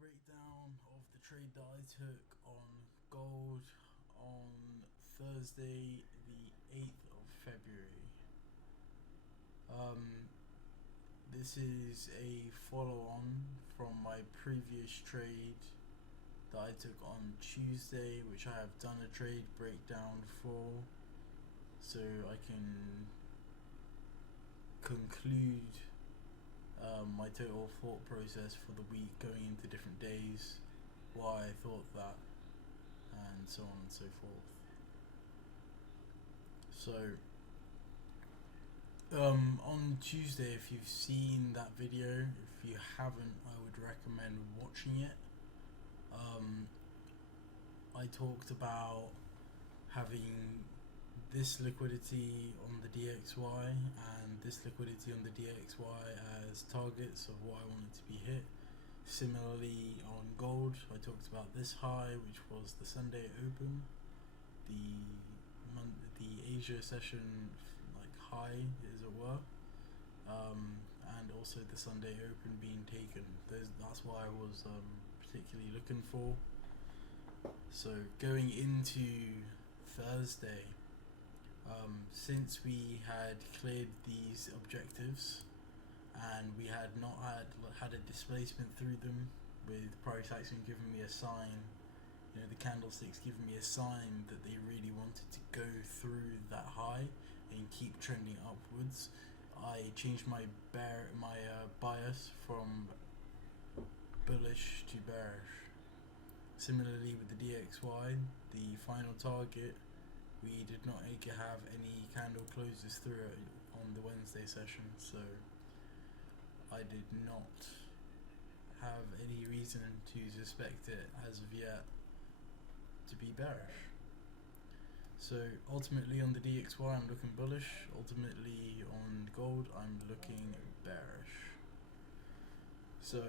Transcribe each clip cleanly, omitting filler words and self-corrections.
breakdown of the trade that I took on gold on Thursday the 8th of February. This is a follow-on from my previous trade that I took on Tuesday, which I have done a trade breakdown for, so I can conclude my total thought process for the week going into different days, why I thought that, and so on and so forth. So on Tuesday, if you've seen that video, if you haven't, I would recommend watching it. I talked about having this liquidity on the DXY and this liquidity on the DXY as targets of what I wanted to be hit. Similarly on gold, I talked about this high, which was the Sunday open, the Asia session like high as it were, and also the Sunday open being taken. That's what I was particularly looking for. So going into Thursday, since we had cleared these objectives and we had not had a displacement through them, with price action giving me a sign, the candlesticks giving me a sign that they really wanted to go through that high and keep trending upwards, I changed my bias from bullish to bearish. Similarly with the DXY, the final target, we did not have any candle closes through it on the Wednesday session, so I did not have any reason to suspect it as of yet to be bearish. So ultimately on the DXY I'm looking bullish, ultimately on gold I'm looking bearish. So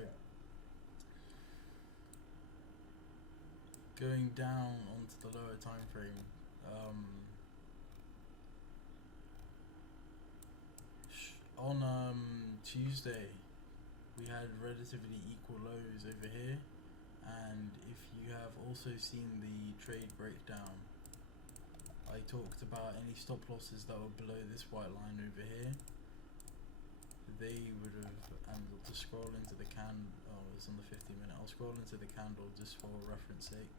going down onto the lower time frame, on Tuesday we had relatively equal lows over here, and if you have also seen the trade breakdown, I talked about any stop losses that were below this white line over here. They would have, and I'll just scroll into the it's on the 15-minute, I'll scroll into the candle just for reference sake.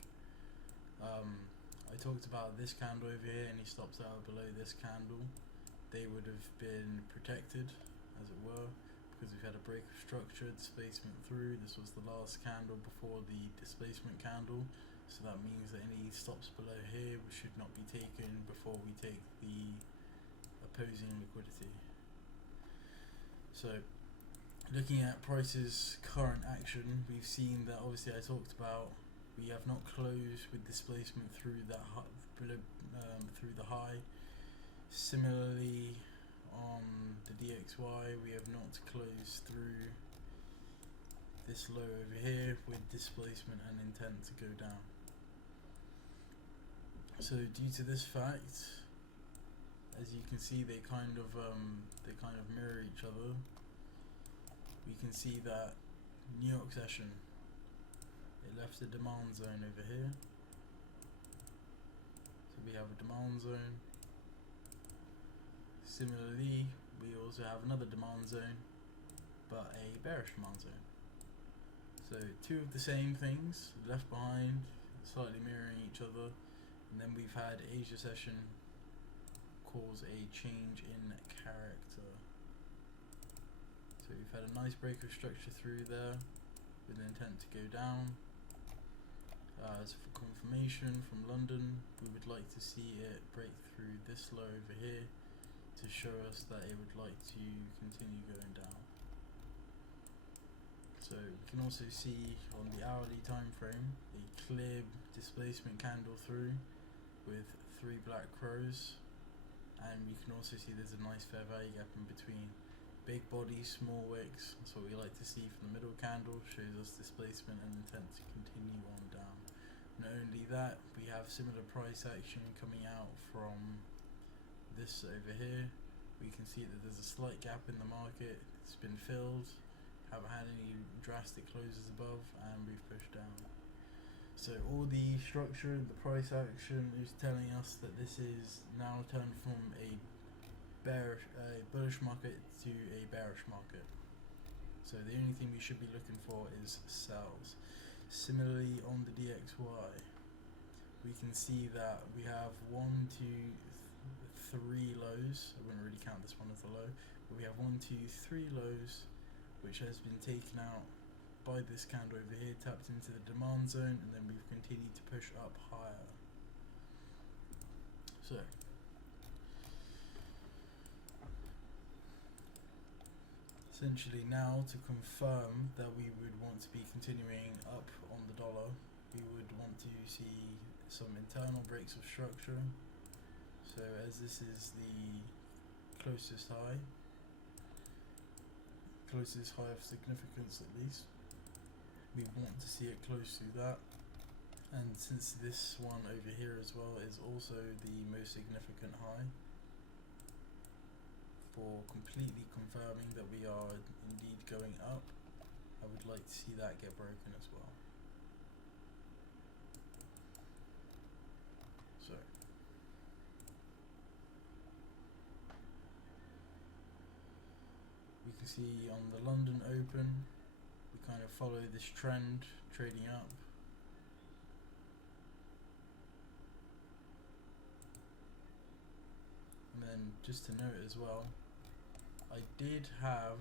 I talked about this candle over here, any stops that are below this candle, they would have been protected, as it were, because we've had a break of structure, displacement through. This was the last candle before the displacement candle, so that means that any stops below here should not be taken before we take the opposing liquidity. So looking at price's current action, we've seen that obviously I talked about we have not closed with displacement through that through the high. Similarly on the DXY, we have not closed through this low over here with displacement and intent to go down. So due to this fact, as you can see, they kind of mirror each other. We can see that New York session, it left the demand zone over here. So we have a demand zone. Similarly, we also have another demand zone, but a bearish demand zone. So two of the same things left behind, slightly mirroring each other. And then we've had Asia session cause a change in character. So we've had a nice break of structure through there with an intent to go down. So for confirmation from London, we would like to see it break through this low over here to show us that it would like to continue going down. So we can also see on the hourly time frame a clear displacement candle through with 3 black crows, and we can also see there's a nice fair value gap in between. Big body, small wicks, that's what we like to see from the middle candle, shows us displacement and intent to continue on down. Not only that, we have similar price action coming out from this over here. We can see that there's a slight gap in the market, it's been filled. haven't had any drastic closes above, and we've pushed down. So all the structure, the price action is telling us that this is now turned from a bullish market to a bearish market. So the only thing we should be looking for is sells. Similarly on the DXY, we can see that we have 1, 2, 3 lows. I wouldn't really count this one as a low, but we have 1, 2, 3 lows, which has been taken out by this candle over here, tapped into the demand zone, and then we've continued to push up higher. So essentially now, to confirm that we would want to be continuing up on the dollar, we would want to see some internal breaks of structure. So as this is the closest high of significance at least, we want to see it close to that. And since this one over here as well is also the most significant high, for completely confirming that we are indeed going up, I would like to see that get broken as well. So we can see on the London Open, we kind of follow this trend, trading up. And then just to note as well, I did have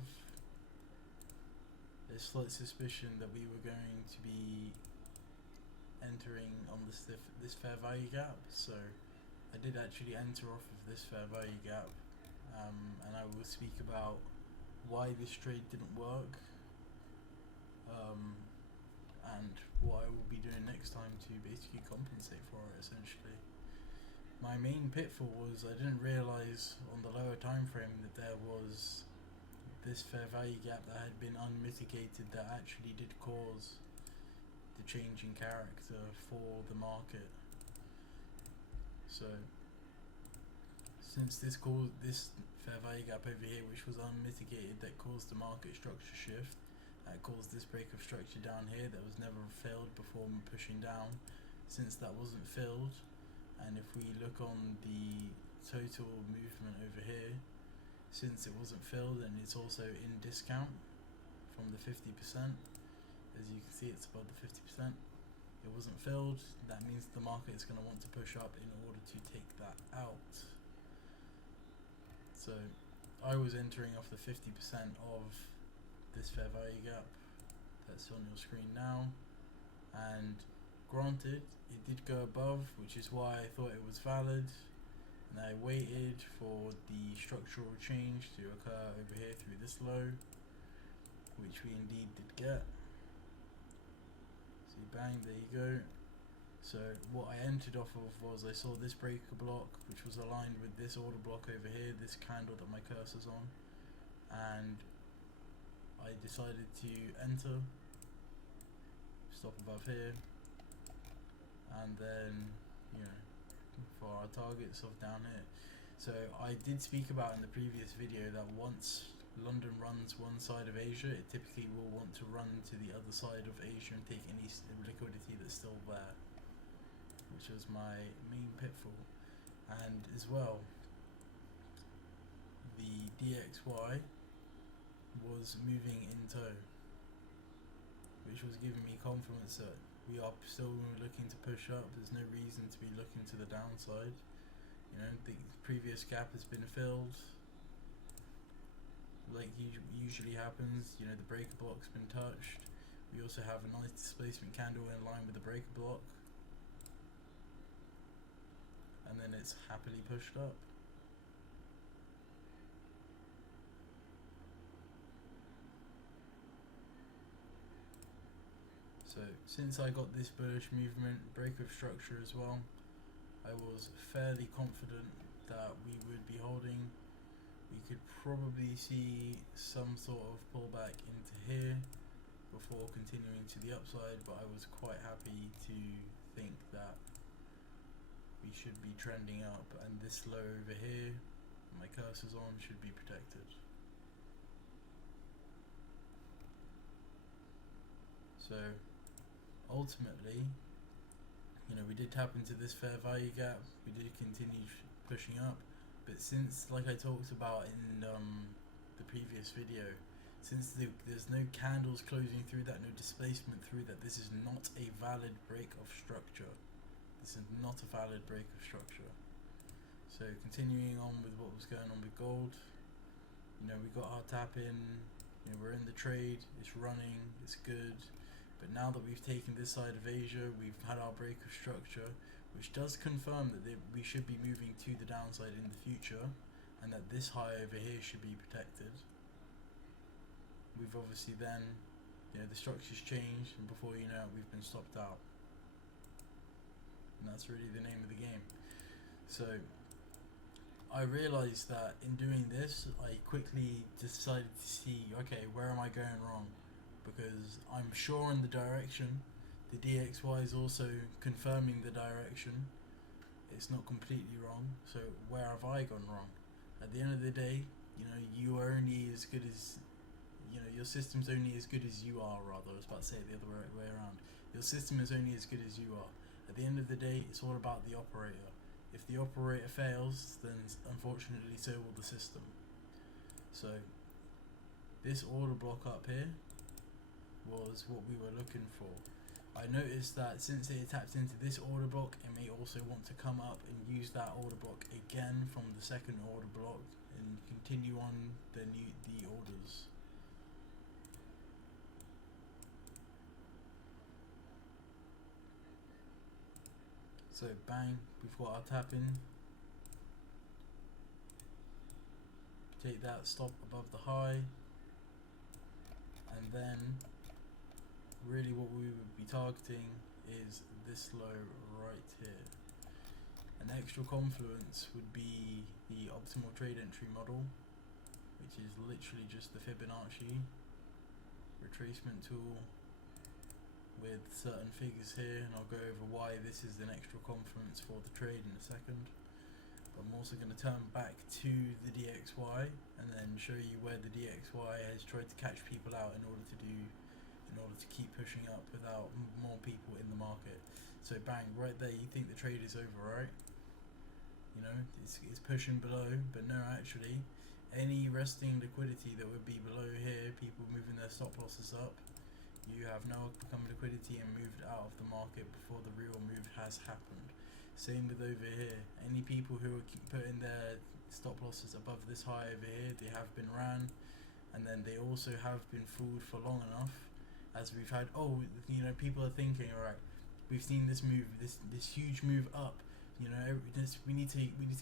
a slight suspicion that we were going to be entering on this fair value gap, so I did actually enter off of this fair value gap, and I will speak about why this trade didn't work, and what I will be doing next time to basically compensate for it. Essentially, my main pitfall was I didn't realize on the lower time frame that there was this fair value gap that had been unmitigated, that actually did cause the change in character for the market. So since this fair value gap over here, which was unmitigated, that caused the market structure shift, that caused this break of structure down here that was never filled before pushing down, since that wasn't filled, and if we look on the total movement over here, since it wasn't filled and it's also in discount from the 50%, as you can see it's above the 50%, it wasn't filled, that means the market is going to want to push up in order to take that out. So I was entering off the 50% of this fair value gap that's on your screen now, and granted it did go above, which is why I thought it was valid, and I waited for the structural change to occur over here through this low, which we indeed did get. See, bang, there you go. So what I entered off of was, I saw this breaker block, which was aligned with this order block over here, this candle that my cursor's on, and I decided to enter, stop above here, and then, you know, for our targets of down here. So I did speak about in the previous video that once London runs one side of Asia, it typically will want to run to the other side of Asia and take any liquidity that's still there, which was my main pitfall. And as well, the DXY was moving in tow, which was giving me confidence that we are still looking to push up. There's no reason to be looking to the downside. You know, the previous gap has been filled, like usually happens. You know, the breaker block's been touched. We also have a nice displacement candle in line with the breaker block, and then it's happily pushed up. So since I got this bullish movement, break of structure as well, I was fairly confident that we would be holding. We could probably see some sort of pullback into here before continuing to the upside, but I was quite happy to think that we should be trending up, and this low over here, my cursor's on, should be protected. So ultimately, you know, we did tap into this fair value gap, we did continue pushing up, but since, like I talked about in the previous video, since there's no candles closing through that, no displacement through that, this is not a valid break of structure. This is not a valid break of structure. So continuing on with what was going on with gold, you know, we got our tap in, you know, we're in the trade, it's running, it's good. But now that we've taken this side of Asia, we've had our break of structure, which does confirm that we should be moving to the downside in the future, and that this high over here should be protected. We've obviously then, you know, the structure's changed, and before you know it, we've been stopped out. And that's really the name of the game. So I realized that in doing this, I quickly decided to see, okay, where am I going wrong? Because I'm sure in the direction, the DXY is also confirming the direction. It's not completely wrong. So where have I gone wrong? At the end of the day, you know, you are only as good as, you know, your system's only as good as you are, rather. I was about to say it the other way around. Your system is only as good as you are. At the end of the day, it's all about the operator. If the operator fails, then unfortunately so will the system. So this order block up here was what we were looking for. I noticed that since it tapped into this order block, it may also want to come up and use that order block again from the second order block and continue on the orders. So bang, we've got our tap in. Take that stop above the high, and then really what we would be targeting is this low right here. An extra confluence would be the optimal trade entry model, which is literally just the Fibonacci retracement tool with certain figures here, and I'll go over why this is an extra confluence for the trade in a second. But I'm also going to turn back to the DXY and then show you where the DXY has tried to catch people out in order to keep pushing up without more people in the market. So bang, right there, you think the trade is over, right? You know, it's pushing below, but no, actually, any resting liquidity that would be below here, people moving their stop losses up, you have now become liquidity and moved out of the market before the real move has happened. Same with over here. Any people who are putting their stop losses above this high over here, they have been ran, and then they also have been fooled for long enough, as we've had, oh, you know, people are thinking, alright, we've seen this move, this huge move up, you know, we need to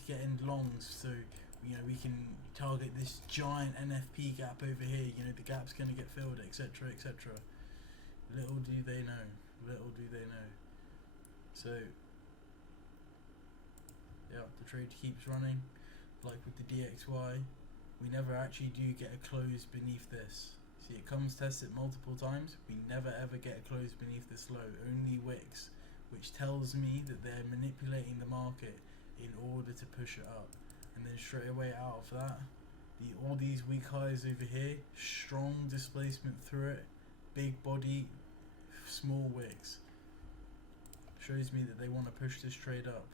get in longs, so, you know, we can target this giant NFP gap over here, you know, the gap's going to get filled, etc, etc. Little do they know. So yeah, the trade keeps running. Like with the DXY, we never actually do get a close beneath this. See, it comes test it multiple times, we never ever get a close beneath this low, only wicks, which tells me that they're manipulating the market in order to push it up. And then straight away out of that, all these weak highs over here, strong displacement through it, big body, small wicks, shows me that they want to push this trade up.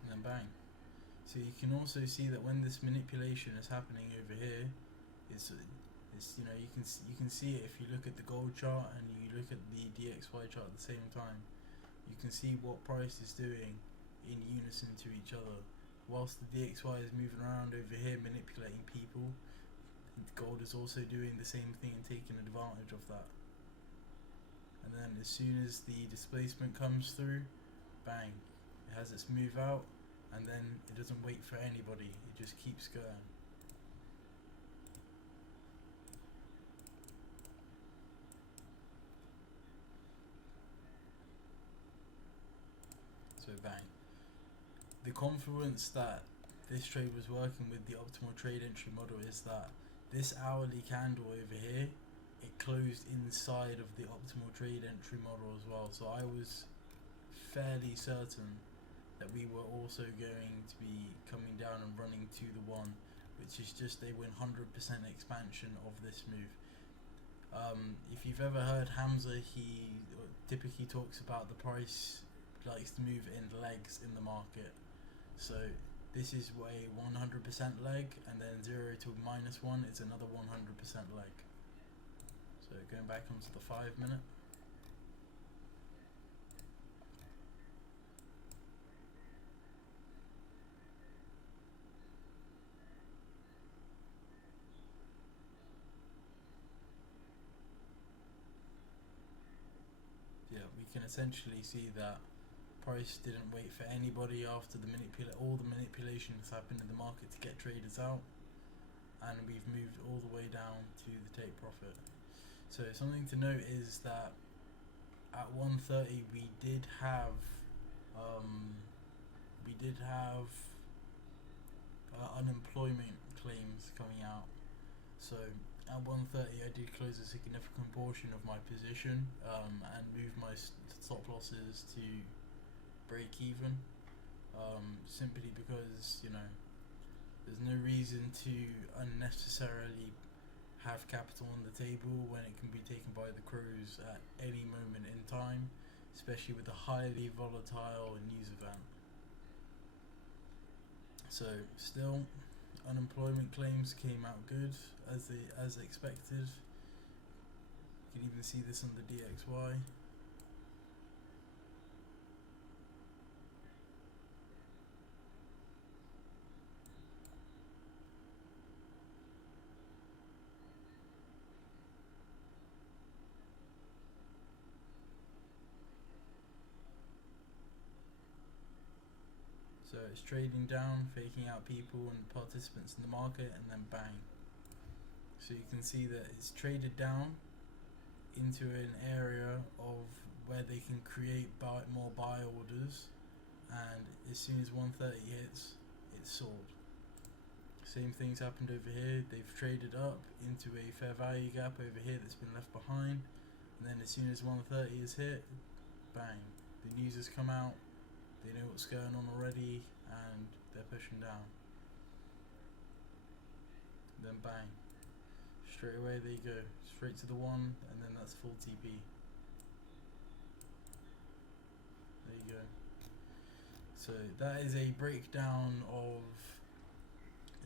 And then bang. So you can also see that when this manipulation is happening over here, it's you know, you can see it if you look at the gold chart and you look at the DXY chart at the same time. You can see what price is doing in unison to each other. Whilst the DXY is moving around over here manipulating people, gold is also doing the same thing and taking advantage of that. And then as soon as the displacement comes through, bang, it has its move out, and then it doesn't wait for anybody, it just keeps going. So bang. The confluence that this trade was working with the optimal trade entry model is that this hourly candle over here, it closed inside of the optimal trade entry model as well. So I was fairly certain that we were also going to be coming down and running to the 1, which is just a 100% expansion of this move. If you've ever heard Hamza, he typically talks about the price likes to move in legs in the market. So this is a 100% leg, and then 0 to -1 it's another 100% leg. So going back onto the 5 minute. Yeah, we can essentially see that price didn't wait for anybody after the all the manipulations happened in the market to get traders out, and we've moved all the way down to the take profit. So something to note is that at 1:30 we did have unemployment claims coming out. So at 1:30 I did close a significant portion of my position and moved my stop losses to break even, simply because, you know, there's no reason to unnecessarily have capital on the table when it can be taken by the crows at any moment in time, especially with a highly volatile news event. So still, unemployment claims came out good as expected. You can even see this on the DXY. So it's trading down, faking out people and participants in the market, and then bang. So you can see that it's traded down into an area of where they can create more buy orders, and as soon as 1:30 hits, it's sold. Same things happened over here. They've traded up into a fair value gap over here that's been left behind, and then as soon as 1:30 is hit, bang, the news has come out. They know what's going on already, and they're pushing down. Then bang, straight away they go straight to the 1, and then that's full TP. There you go. So that is a breakdown of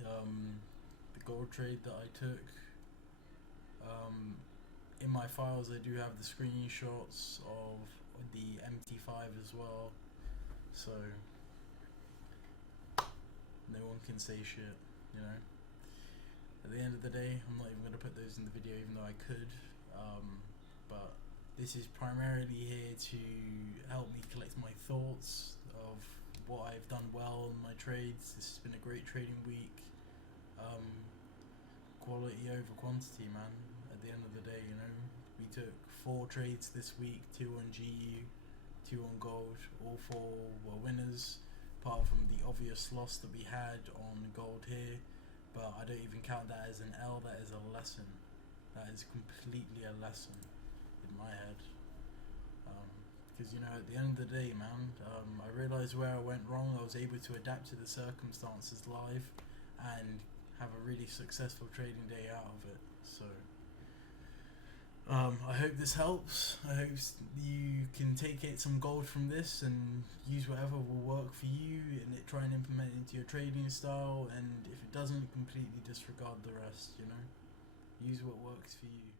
the gold trade that I took. In my files I do have the screenshots of the MT5 as well, so no one can say shit, you know. At the end of the day, I'm not even going to put those in the video, even though I could, but this is primarily here to help me collect my thoughts of what I've done well in my trades. This has been a great trading week. Quality over quantity, man. At the end of the day, you know, we took 4 trades this week, 2 on GU, 2 on gold. All 4 were winners, apart from the obvious loss that we had on gold here, but I don't even count that as an L. That is a lesson. That is completely a lesson in my head, because, you know, at the end of the day, man, I realized where I went wrong. I was able to adapt to the circumstances live and have a really successful trading day out of it. So I hope this helps. I hope you can take some gold from this and use whatever will work for you, and try and implement it into your trading style, and if it doesn't, completely disregard the rest, you know. Use what works for you.